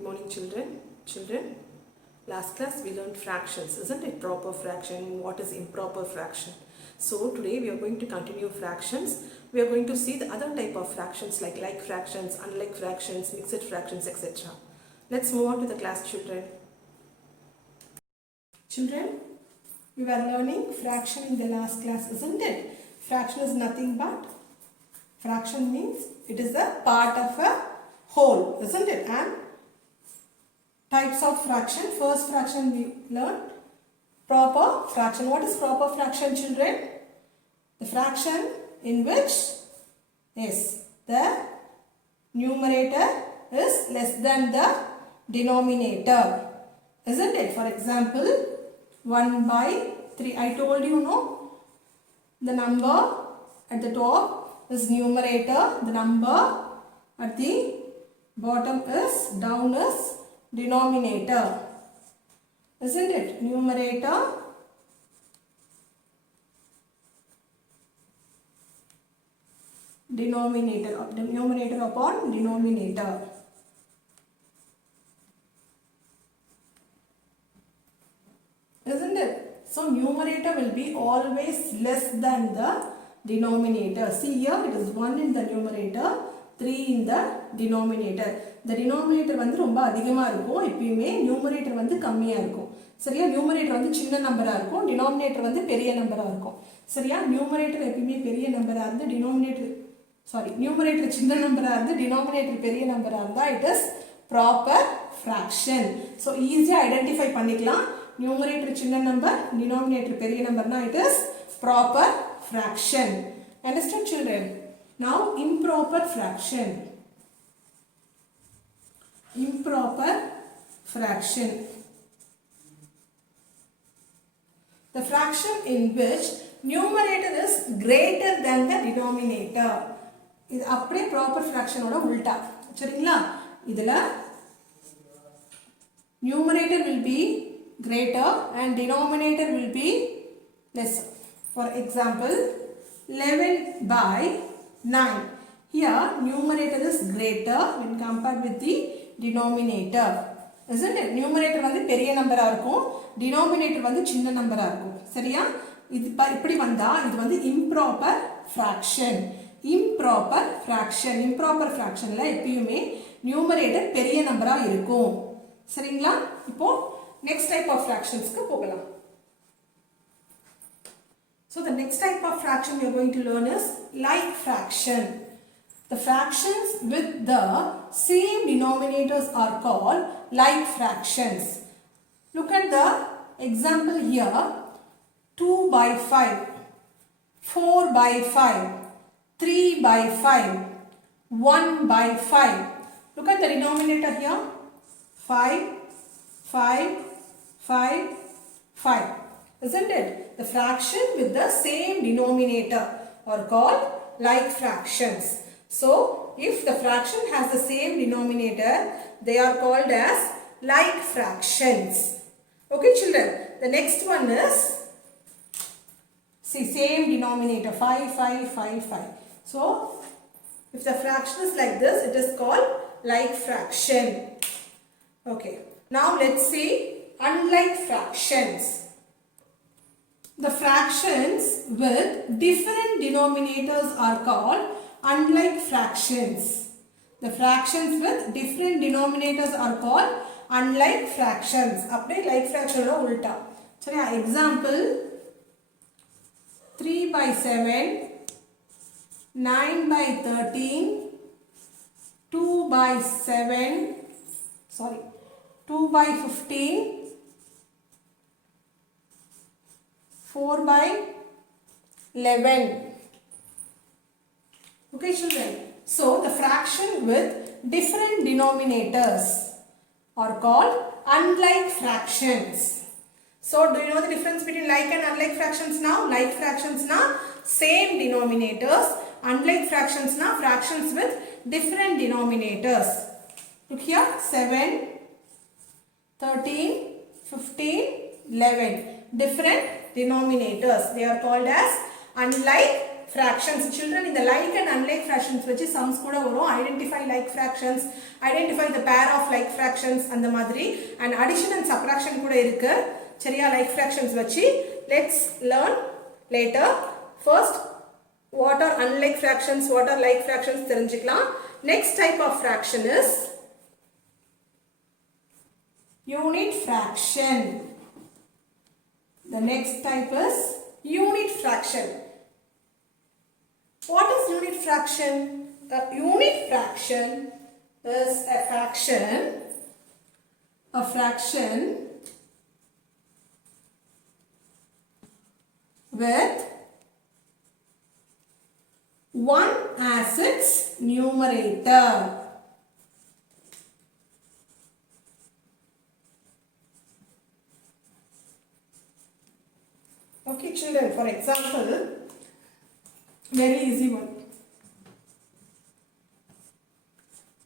Good morning, children. Children, last class we learned fractions, isn't it? Proper fraction, what is improper fraction. So today we are going to continue fractions. We are going to see the other type of fractions like fractions, unlike fractions, mixed fractions, etc. Let's move on to the class, children. Children, we were learning fraction in the last class, isn't it? Fraction is nothing but, fraction means it is a part of a whole, isn't it? And types of fraction. First fraction we learned proper fraction. What is proper fraction, children? The fraction in which the numerator is less than the denominator, isn't it? For example, 1 by 3. I told you, no? The number at the top is numerator. The number at the bottom is down is denominator, isn't it? Numerator denominator, numerator upon denominator. Isn't it? So numerator will be always less than the denominator. See here, it is 1 in the numerator, 3 in the denominator. The denominator வந்து ரொம்ப அதிகமா இருக்கும், எப்பயுமே numerator வந்து கம்மியா இருக்கும். சரியா? numerator வந்து சின்ன நம்பரா இருக்கும், denominator வந்து பெரிய நம்பரா இருக்கும். சரியா? numerator எப்பயுமே பெரிய நம்பரா இருந்து numerator சின்ன நம்பரா இருந்து denominator பெரிய நம்பரா இருந்தா it is proper fraction. So easy identify பண்ணிக்கலாம். numerator சின்ன நம்பர், denominator பெரிய நம்பர்னா it is proper fraction. Understand, children? Now improper fraction. Improper fraction. The fraction in which numerator is greater than the denominator. இது அப்படியே proper fraction ஓட உல்டா. சரிங்களா? இதுல numerator will be greater and denominator will be lesser. For example, 11 by 9. Here numerator is greater when compared with the denominator, isn't it? Numerator வந்து பெரிய நம்பரா இருக்கும், denominator வந்து சின்ன நம்பரா இருக்கும். சரியா? இது இப்படி வந்தா இது வந்து improper fraction. Improper fraction. Improper fractionல எப்பயுமே numerator பெரிய நம்பரா இருக்கும். சரிங்களா? இப்போ next type of fractionsக்கு போகலாம். So the next type of fraction we are going to learn is like fraction. The fractions with the same denominators are called like fractions. Look at the example here. 2 by 5, 4 by 5, 3 by 5, 1 by 5. Look at the denominator here. 5, 5, 5, 5. Isn't it? The fraction with the same denominator are called like fractions. So, if the fraction has the same denominator, they are called as like fractions. Okay, children? The next one is, see, same denominator, 5, 5, 5, 5. So, if the fraction is like this, it is called like fraction. Okay. Now, let's see unlike fractions. The fractions with different denominators are called unlike fractions. The fractions with different denominators are called unlike fractions. அப்படியே like fraction ஓட உல்டா. சரியா? Example, 3 by 7, 9 by 13, 2 by 7, 2 by 15, 4 by 11. Okay, children. So, the fraction with different denominators are called unlike fractions. So, do you know the difference between like and unlike fractions now? Like fractions now, same denominators. Unlike fractions now, fractions with different denominators. Look here, 7, 13, 15, 11. Different denominators. They are called as unlike fractions. Children, in the like and unlike fractions which is sums kuda varum. Identify like fractions, identify the pair of like fractions and the madri, and addition and subtraction kuda irukku. Seriya, like fractions vachi let's learn later. First, what are unlike fractions, what are like fractions therinjikalam. Next type of fraction is unit fraction. The next type is unit fraction. What is unit fraction? A unit fraction is a fraction with 1 as its numerator. Okay children, for example, very easy one.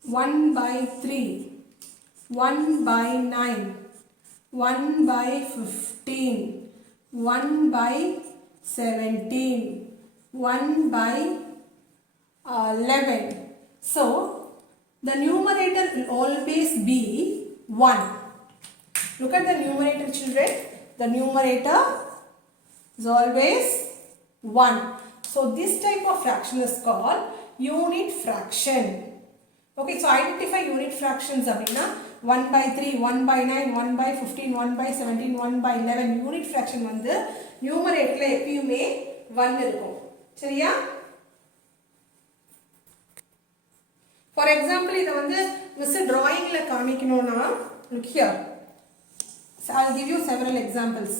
1 by 3, 1 by 9, 1 by 15, 1 by 17, 1 by 11. So, the numerator will always be 1. Look at the numerator children. The numerator is always 1. So this type of fraction is called unit fraction. Okay, so identify unit fractions abina 1 by 3, 1 by 9, 1 by 15, 1 by 17, 1 by 11. Unit fraction வந்து numeratorல எப்பயுமே 1 இருக்கும். சரியா? For example, இத வந்து miss drawingல காமிக்கணும்னா look here. So I'll give you several examples.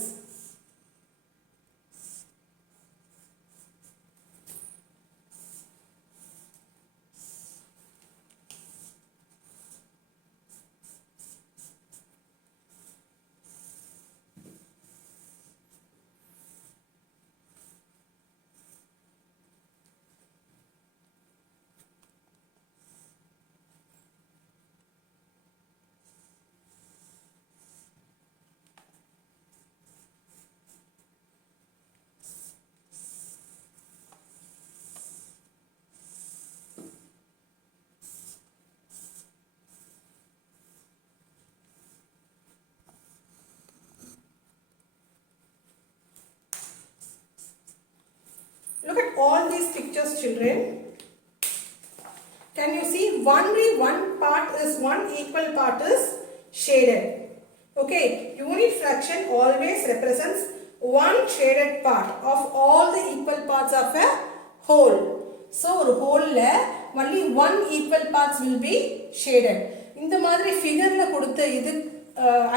Look at all these pictures children. Can you see only one part is, one equal part is shaded. Okay, unit fraction always represents one shaded part of all the equal parts of a whole. So, a whole la only one equal parts will be shaded. In the madri figure la kodutha idu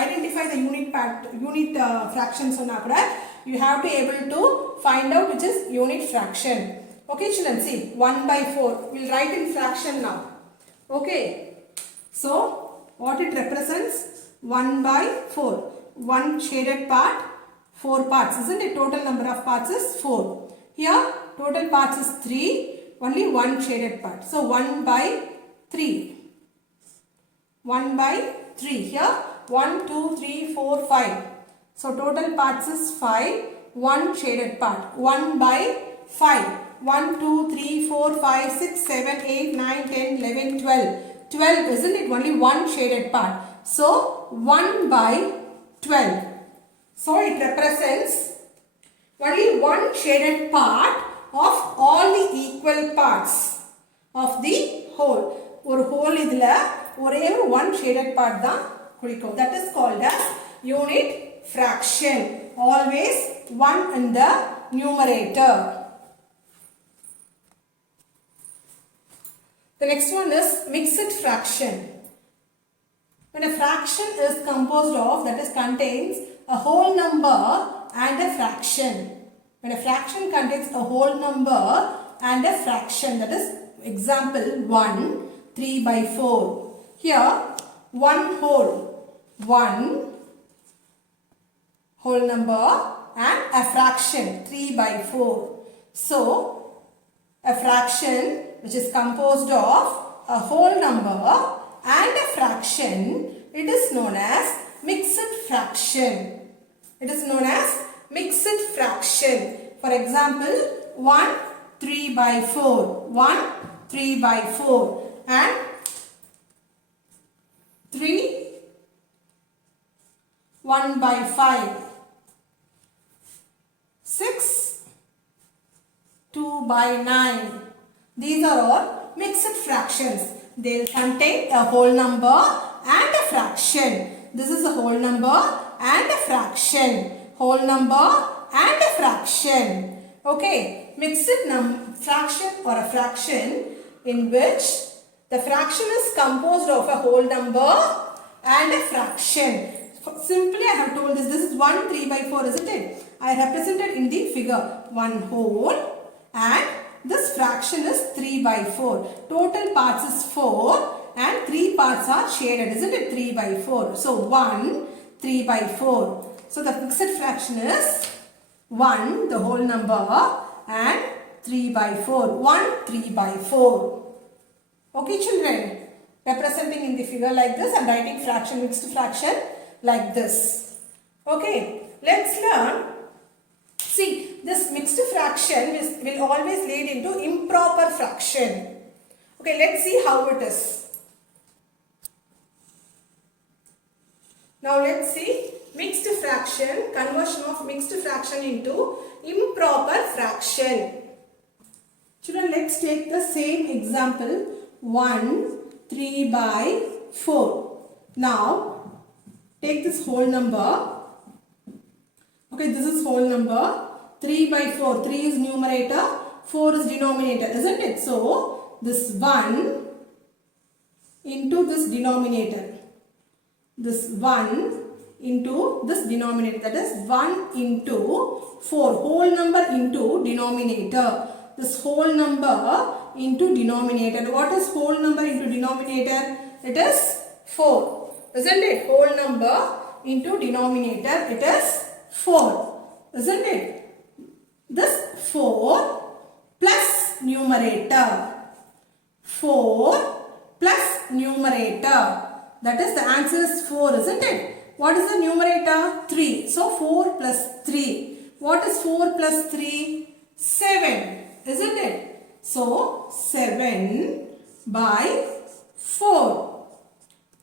identify the unit fraction sonna kuda you have to able to find out which is unit fraction. Okay children, see 1 by 4. We'll write in fraction now. Okay. So, what it represents? 1 by 4. One shaded part, 4 parts. Isn't it? Total number of parts is 4. Here, total parts is 3. Only one shaded part. So, 1 by 3. 1 by 3. Here, 1, 2, 3, 4, 5. So, total parts is 5. One shaded part. 1 by 5. 1, 2, 3, 4, 5, 6, 7, 8, 9, 10, 11, 12. 12, isn't it? Only one shaded part. So, 1 by 12. So, it represents only one shaded part of all the equal parts of the whole. Or whole idla ஒரே one shaded part தான் குறிக்கும். That is called as unit fraction. Always 1 in the numerator. The next one is mixed fraction. When a fraction is composed of, that is contains a whole number and a fraction. When a fraction contains a whole number and a fraction, that is example 1, 3 by 4. Here 1 whole number and a fraction 3 by 4. So, a fraction which is composed of a whole number and a fraction, it is known as mixed fraction. It is known as mixed fraction. For example, 1 3 by 4. 1, 3 by 4. And 3, 1 by 5. 6, 2 by 9. These are all mixed fractions. They will contain a whole number and a fraction. This is a whole number and a fraction. Whole number and a fraction. Okay. Mixed fraction or a fraction in which the fraction is composed of a whole number and a fraction. Simply I have told this is 1 3 by 4, isn't it? I represented in the figure 1 whole and this fraction is 3 by 4. Total parts is 4 and 3 parts are shaded, isn't it? 3 by 4. So 1 3 by 4. So the mixed fraction is 1 the whole number and 3 by 4. 1 3 by 4. Okay children. Representing in the figure like this and writing fraction, mixed fraction like this. Okay. Let's learn. See, this mixed fraction will always lead into improper fraction. Okay, let's see how it is. Now let's see mixed fraction, conversion of mixed fraction into improper fraction. Children, let's take the same example. 1 3 by 4. Now take this whole number. Okay, this is whole number. 3 by 4. 3 is numerator, 4 is denominator, isn't it? So, this 1 into this denominator. This 1 into this denominator. That is 1 into 4. Whole number into denominator. This whole number into denominator. What is whole number into denominator? It is 4. Isn't it? Whole number into denominator. It is 4. Isn't it? This 4 plus numerator. 4 plus numerator. That is the answer is 4, isn't it? What is the numerator? 3. So 4 plus 3. What is 4 plus 3? 7. Isn't it? So 7 by 4.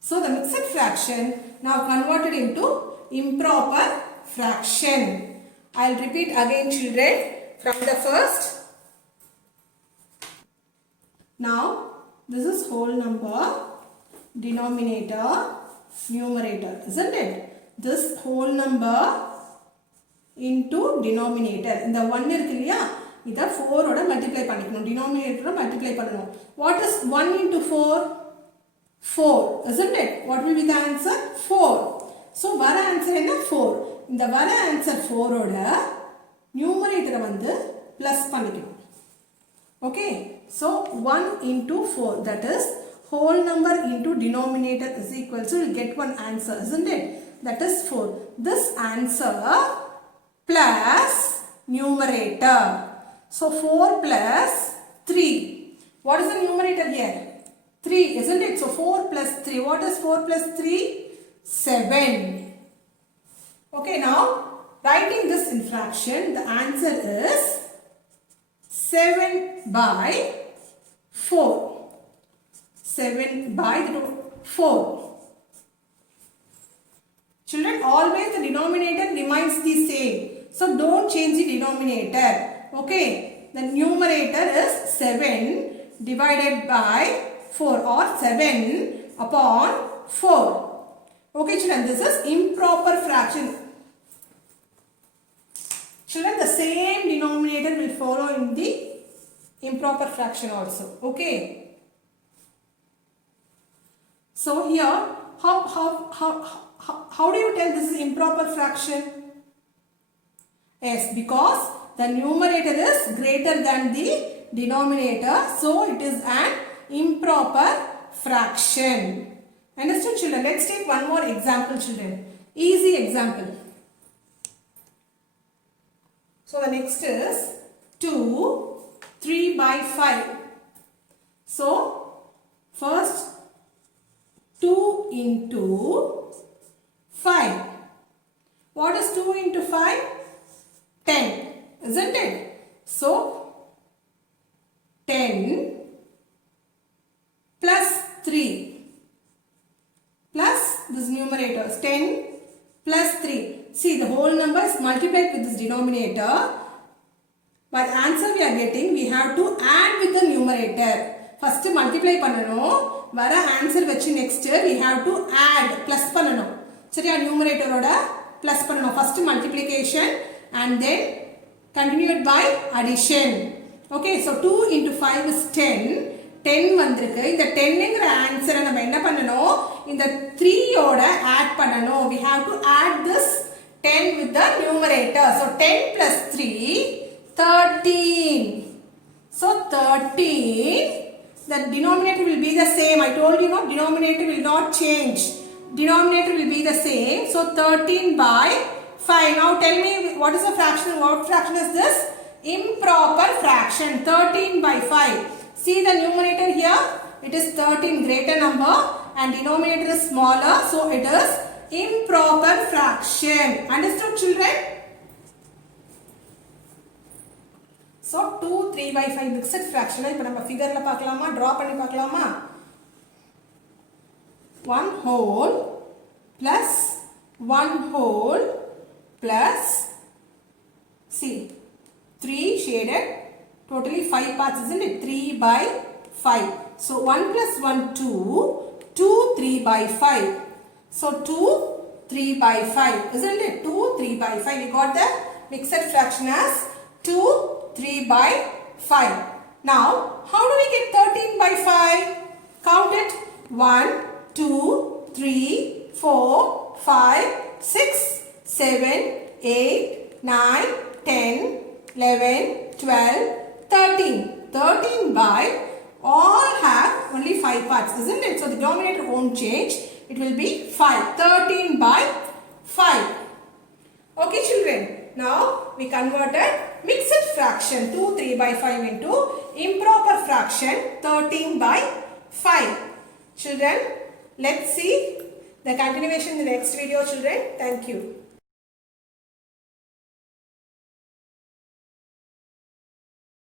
So the mixed fraction now converted into improper fraction. I will repeat again children from the first. Now this is whole number, denominator, numerator, isn't it? This whole number into denominator. In the 1 irukku இதை 4 ஓட multiply பண்ணிக்கணும். denominator multiply பண்ணணும். What is 1 into 4? 4, isn't it? What will be the answer? 4. So வர answer என்ன? 4. இந்த வர answer 4 ஓட நியூமரேட்டரை வந்து பிளஸ் பண்ணிக்கணும். Okay. So 1 into 4, that is whole number into denominator is equal to, you'll get one answer, isn't it? That is 4. This answer plus numerator. So 4 plus 3. What is the numerator here? 3, isn't it? So 4 plus 3. What is 4 plus 3? 7. Okay, now writing this in fraction, the answer is 7 by 4. 7 by 4. Children, always the denominator remains the same. So don't change the denominator. Okay. The numerator is 7 divided by 4 or 7 upon 4. Okay children, this is improper fraction. Children, the same denominator will follow in the improper fraction also. Okay. So here, how do you tell this is improper fraction? Yes, because the numerator is greater than the denominator. So it is an improper fraction. Understood children? Let's take one more example children. Easy example. So the next is 2, 3 by 5. So first 2 into 5. What is 2 into 5? 10. Isn't it? So 10 plus 3 plus this numerator is 10 plus 3. See, the whole number is multiplied with this denominator. But answer we are getting, we have to add with the numerator. First multiply pannanom. Vara answer vechi next we have to add plus pannanom. Seriya numerator oda plus pannanom. First multiplication and then continued by addition. Okay, so 2 into 5 is 10. 10 வந்திருக்கு. இந்த 10ங்கற ஆன்சரை நம்ம என்ன பண்ணனும்? இந்த 3 ஓட add பண்ணனும். We have to add this 10 with the numerator. So 10 plus 3 13. So 13, the denominator will be the same. I told you no, denominator will not change. Denominator will be the same. So 13 by 5. Now tell me what is the fraction? What fraction is this? Improper fraction. 13 by 5. See the numerator here. It is 13 greater number and denominator is smaller. So it is improper fraction. Understood children? So 2 3 by 5 mixed fraction. இப்போ நம்ம figureல பார்க்கலாமா? Draw பண்ணி பார்க்கலாமா? 1 whole plus 1 whole plus see 3 shaded. Totally 5 parts, isn't it? 3 by 5. So 1 plus 1 2. 2 3 by 5. So 2 3 by 5, isn't it? 2 3 by 5. We got the mixed fraction as 2 3 by 5. Now how do we get 13 by 5? Count it. 1 2 3 4 5 6 7 8 9 10 11 12 13. 13 by all have only 5 parts, isn't it? So the denominator won't change. It will be 5. 13 by 5. Okay children. Now we converted mixed fraction 2 3 by 5 into improper fraction 13 by 5. Children, let's see the continuation in the next video children. Thank you.